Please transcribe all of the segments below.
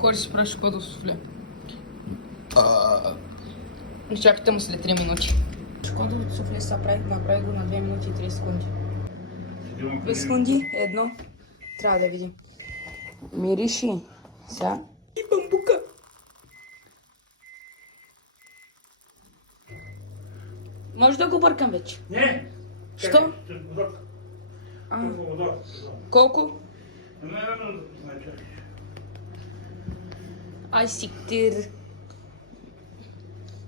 Корист прашка до суфле. Изчакайте му след 3 минути. Шкодовото суфле са направи го на 2 минути и 3 секунди. 2 секунди, едно. Трябва да видим. Мириши. Сега. И бамбука. Може да го бъркам вече? Не. Що? Колко? Ай сиктир.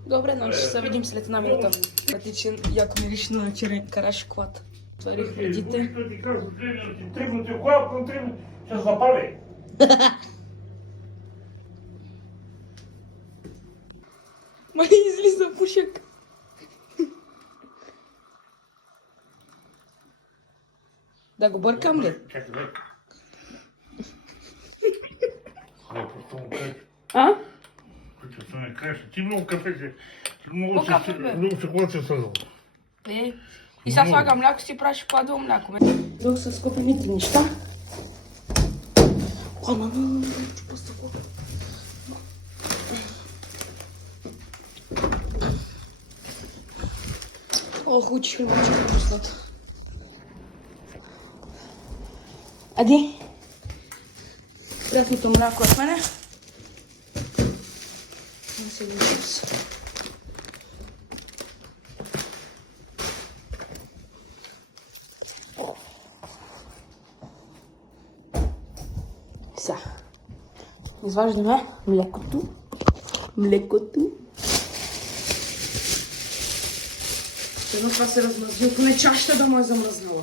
Добре, но ще се видим след една минута. Пътичен, яко мириш на черен карашоклад. Отварих вредите. Тръгнати кола, към тръгнати. Ще запали. Май излиза пушек. Да го бъркам ли? Чакай, дай. Не, просто му кажеш. А? Просто не кажеш. Ти много кафе си. Много шоколад си създал. И сега слагам мляко, си правиш шоколадово мляко. Дох са скупените неща. Чупа стъкло. Ох, учиха ме, че пуснат. Ади. Прясното мляко от мене. Не се виждам се. Сега. Изваждаме млекото. Едно това се размразил, поне чашата да му е замръзнала.